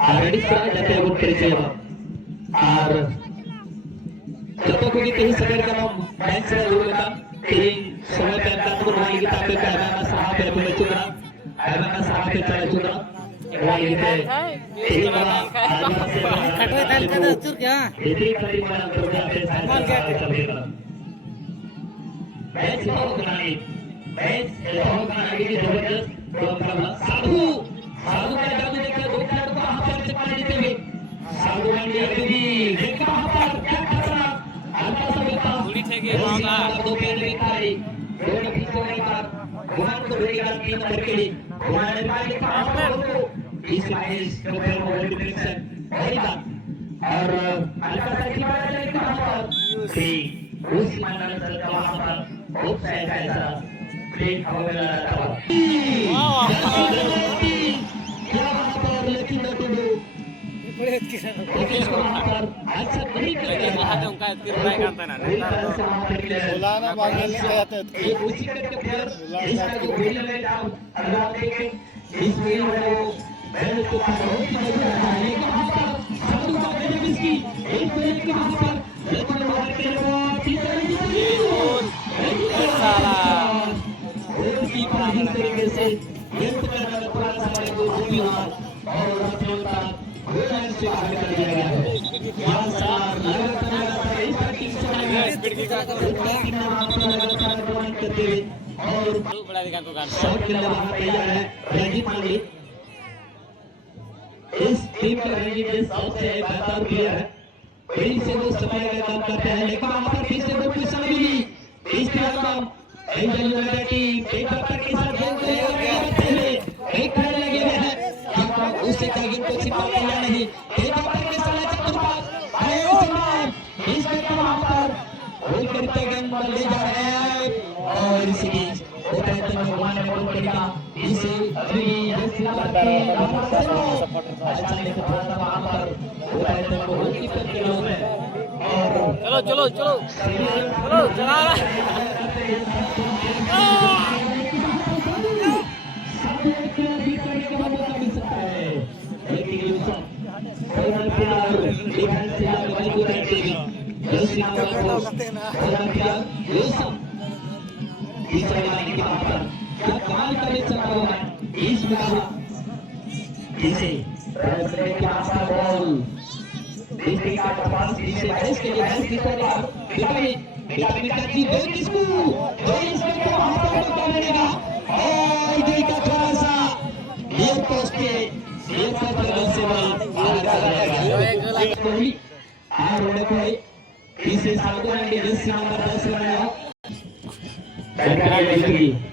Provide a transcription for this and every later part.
already started at a good period. Jatuh kita ini sekarang kita main secara dulu kita ini semua tentang permainan kita apa kerana sahabat itu bercakap, kerana sahabat cara cakap, orang kita ini mana cutaway ताल का दस्तूर क्या ini kali mana terjadi apa sahabat match बहुत बनानी match बहुत बनाने की जबरदस्त प्रोग्राम साधु साधु का जादू देखकर दो खिलाड़ी को हाथ पर चपा देते हुए साधु ने अभी भी देखा हाथ पर क्या खतरा हल्का सा बेटा थोड़ी थे के होगा दो पैर में खाली दोनों पीछे में बार घुमान को भेजेगा 3 नंबर के लिए घुमाने वाले देखा हाथ पर इस मैच को फिर वर्ल्ड डिफेंस वही बात और हल्का सा खिलाड़ी देखा हाथ पर उस मानव दल का वहां पर बहुत ऐसा प्लेट अवेलेबल था क्या वहां पर लेकिन टुडू इसको वहां पर अच्छा नहीं कर लेकिन वहां पे उनका तीर उड़ाए कांता ना बोलाना मांगने से कहते हैं उसी करके प्लेयर इस तरह को गोली में डाउन अल्लाह देखे इस गेम में वो बैल को बहुत ही मजा आता है लेकिन वहां पर साधु का गजब इसकी एक बैल के वहां पर लेकिन वहां के लोग तरीके से और से आगे कर दिया गया है और तैयार है रंजीत मांगली इस टीम का रंजीत सबसे बेहतर प्लेयर है फिर से वो समय का काम करते हैं लेकिन वहां पर फिर से वो पोजीशन मिली इस तरह का एंजल यूनाइटेड टीम एक टक्कर के साथ खेल रहे हैं एक खड़े लगे हुए हैं उससे टारगेट को छिपा लिया नहीं एक टक्कर के साथ चतुर्पास आए सलमान इस पे वहां पर गोल करते गेंद ले जा रहे हैं और इसी बीच वो कहते हैं भगवान ने गोल करेगा इसे अभी अच्छा नहीं तो वहां पर वो कहते हैं गोल कीपर के लोग हैं और चलो चलो चलो चलो चला रहा क्या कमाल का मैच चला हुआ है इस मुकाबला इसे बॉल इसके का पास इसे बैलेंस के लिए बैलेंस दिखा रहा है बेटा जी दो किसको दो इसके को वहां पर मौका मिलेगा और दिल का थोड़ा सा ये पोस्ट से बॉल बाहर कर दिया कोहली और उन्हें कोई इसे साधु ने डिस नंबर 10 बनाया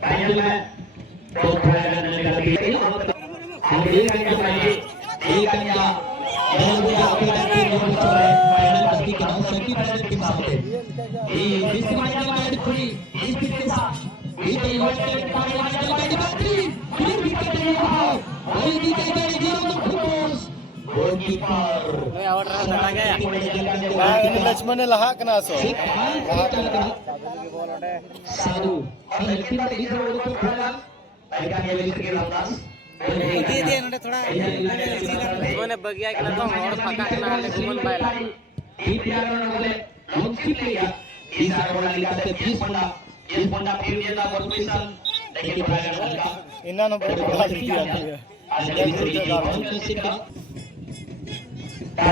फाइनल में तो थोड़ा करने का भी हम एक अंगा फाइनल बस्ती का सभी फाइनल टीम साथ है ये डिस्ट्रिक्ट फाइनल मैच खुली इस टीम के साथ ये यूनाइटेड फाइनल मैच बस्ती फिर विकेट है और ये विकेट है फुटबॉल गोलकीपर नहीं आउट रन लगा गया लक्ष्मण ने लहा कना सो साधु और लेकिन इधर उधर को खेला ऐसा नहीं विकेट के लास्ट दे दे नोडे थोड़ा कोने बगिया के तो और फका के नाले घुमन पाएला ಈ ಪ್ಲೇಯರ್‌ಗಳೇ ಮುಖ್ಯ ಪ್ಲೇಯರ್ ಈ ಸಾರವಳ ಲಿಗಾತೆ 20 पंडा प्रीमियर का परमिशन देखिए प्लेयर का इन्होंने बहुत बड़ा दिया है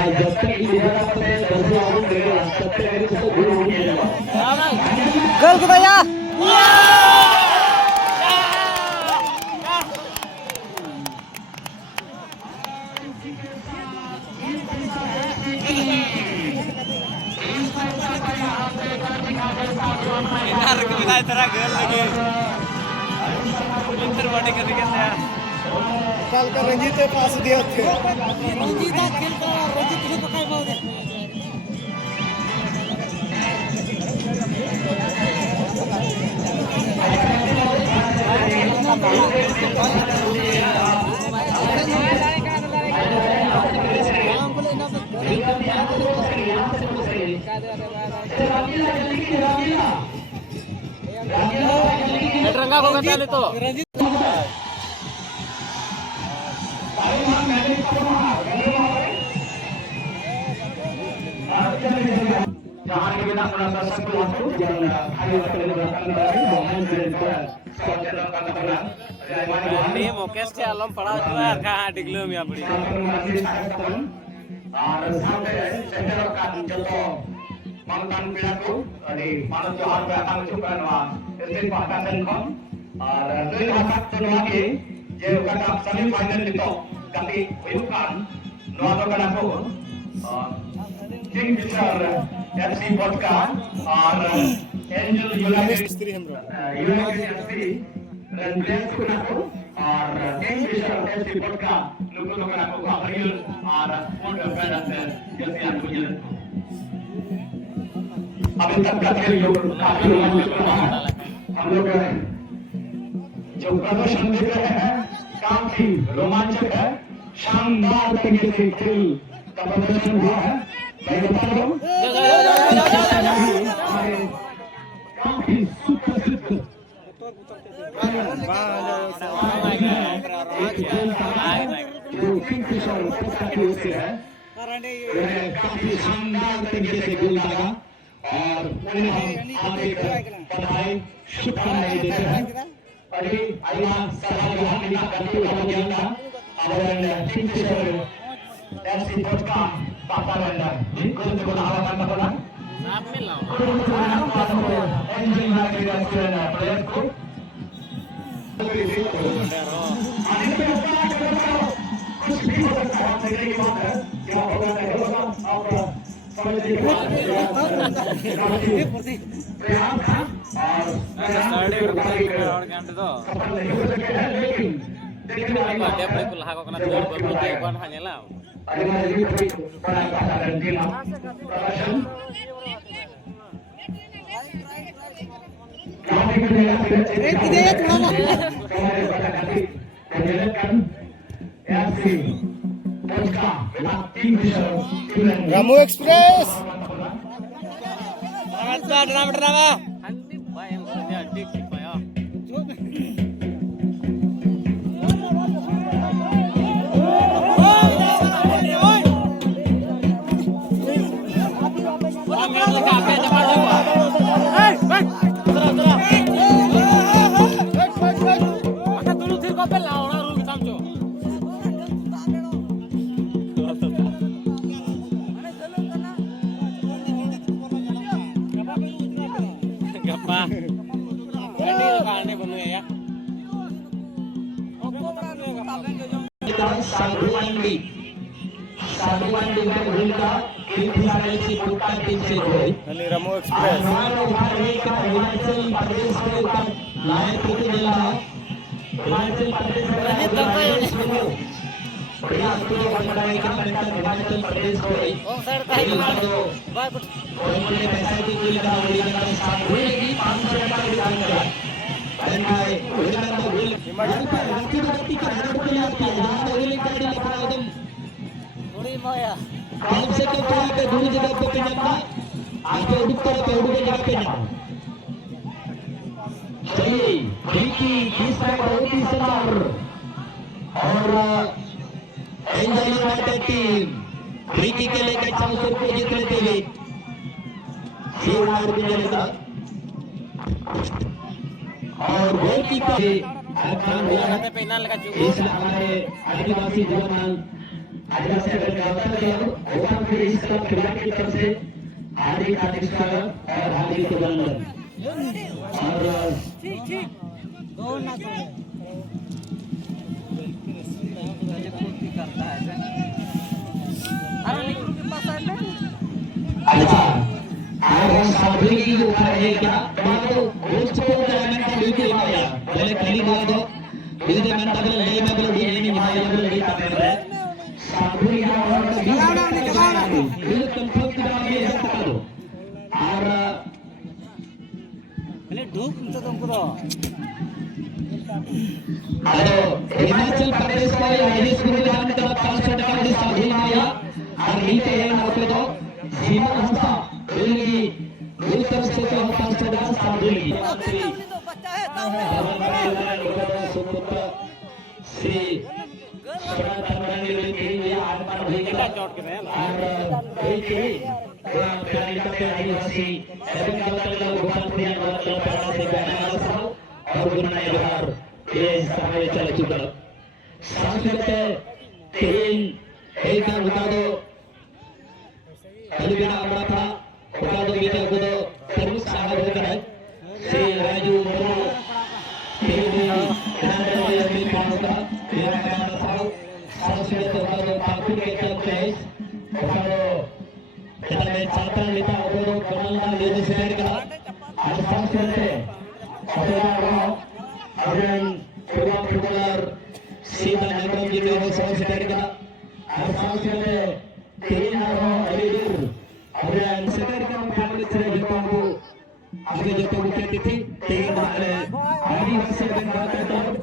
जब तक ये विभाग पे दर्शक आउट रहेगा तब तक मेरे को गोल नहीं मिलेगा गोल को भैया यार कभी तरह घर लगे इंटर बॉडी कर रही है कल का रंजीत के पास दिया थे रंजीत खेल का रंजीत को पकाई मार दे रंगा को कहता है तो Jangan kita merasa sesuatu yang hanya terletakkan dari momen cerita soal kata-kata. ini mukes ke alam pड़ा हुआ कहाँ डिगलो में अपनी sampai sejarahkan contoh mantan pelaku di mana Tuhan akan mencoba istiqamah dan kon. Dari anak lagi, jauh kata semi final itu, tapi bukan. Nuano kan aku, Kingfisher FC Vodka, Angel United FC dan Grand Kunaku, Kingfisher FC Vodka, Nukuno kan aku April, Food of Finance, Jesse Antunya. अभी तक का खेल काफी रोमांचक रहा है। हम लोग जो प्रदर्शन देख रहे हैं काफी रोमांचक है, शानदार तरीके से खेल का प्रदर्शन हुआ है। मैं बता रहा हूँ काफी सुप्रसिद्ध जो किंगफिशर की ओर से है, काफी शानदार तरीके से गोल दागा और उन्हें हम हार्दिक बधाई शुभकामनाएं देते हैं। अभी आइना सभा ग्रहण निका करते हुए हम जानता ಅವರನ್ನ ಕಿಂಗ್ಫಿಶರ್ FC vodka ಪಾಪಾರನ್ನ ಇಂಕೊಂಡು ಆವಾಗನ ಬಲ आप मिल ಎಂಜಿನ್ ಹಾಕಿ ರಾಷ್ಟ್ರೀಯ ಪ್ರಯತ್ನ कुछ भी हो सकता है देखने की बात है क्या होगा नहीं होगा आप Ramu Express. drama. Bayang dia dik ya. Ramu Express. कम से कम थोड़ा पे दूर जगह पे पिनना आगे उड़कर पे उड़ने जगह पे जाओ चलिए विकी तीसरा बहुत ही सुंदर और एंजल यूनाइटेड टीम विकी के लेकर चांसर को जीत लेते हुए सीवार भी लेता और गोलकीपर खान हुआ इस हमारे आदिवासी जवान आदिवासी अगर गाता है ओपन फिर इस तरफ खिलाड़ी की तरफ से हार्दिक स्वागत और हार्दिक अभिनंदन और ठीक दो ना अच्छा और साथी की जो है क्या तो गोस्ट को जाने का ड्यूटी है पहले खाली दो दो इधर मैं तबले ले मैं बोल ये नहीं भाई बोल ये कर रहा है साथी का और निकालना ये कंफर्म करा के ऐसा करो और पहले डूब तो तुमको तो हेलो हिमाचल प्रदेश का राजेश गुरुदान का 500 टका की साधु आया और नीचे है ना पे तो सीमा हंसा बोलेगी दूर तरफ से तो 500 टका साधु लेगी श्री स्वरा तंगनी लेगी kita आदिवासी एवं गौतम गोपालपुर और गुरुनाय बिहार ये समय चल चुका सांस्कृतिक तीन एक उतारो अलविदा अमरापा उतारो बीते को प्रमुख साहब होकर है श्री राजू मुर्मू तेरी नारायण जी पांचका मेरा नाम साहब सांस्कृतिक उतारो पाकुर के क्लब के उतारो kita main satu kita udah kemana dia sedang kita ada सांस्कृतिक Saudara dan footballer Sita Nagam ji ने सांस्कृतिक kita ada सांस्कृतिक तीन alidur dan sedang kita family sering bertemu agar jatuh bukit itu तीन आदिवासी dan